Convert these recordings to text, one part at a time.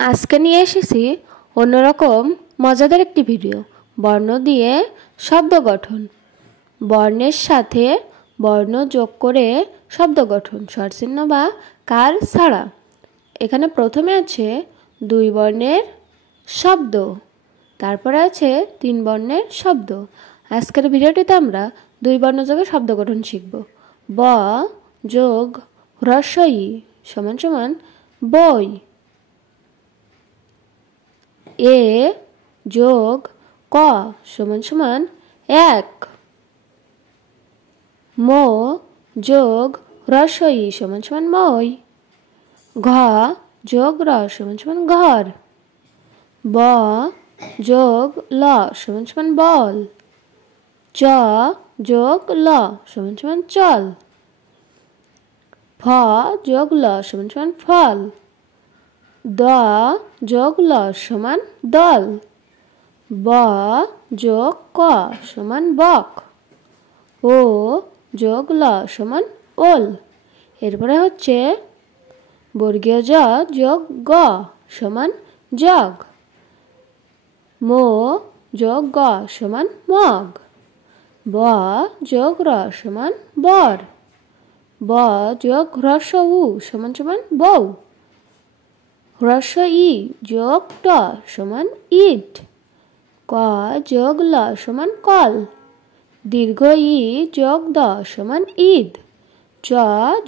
আজকে নিয়ে এসেছি অন্যরকম মজাদার একটি ভিডিও। বর্ণ দিয়ে শব্দ গঠন, বর্ণের সাথে বর্ণ যোগ করে শব্দ গঠন, স্বরচিহ্ন বা কার ছাড়া। এখানে প্রথমে আছে 2 বর্ণের শব্দ, তারপরে আছে 3 বর্ণের শব্দ। আজকের ভিডিওটিতে আমরা 2 বর্ণ যোগে শব্দ গঠন শিখব। ব যোগ হ্রস্ব ই সমান সমান বই। এ যোগ ক সমান সমান এক। ম যোগ হ্রস্ব ই সমান সমান মই। ঘ যোগ র সমান সমান ঘর। ব যোগ ল সমান সমান বল। চ যোগ ল সমান সমান চল। ফ যোগ ল সমান সমান ফল। দ যোগ ল সমান দল। ব যোগ ক সমান বক। ও যোগ ল সমান ওল। এরপরে হচ্ছে বর্গীয় জ যোগ গ সমান জগ। মো যোগ গ সমান মগ। ব যোগ র সমান বর। ব যোগ হ্রস্ব উ সমান সমান বউ। হ্রস্ব ই যোগ ট সমান ইট। ক যোগ ল সমান কল। দীর্ঘ ই যোগ দ সমান ঈদ। চ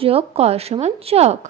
যোগ ক সমান চক।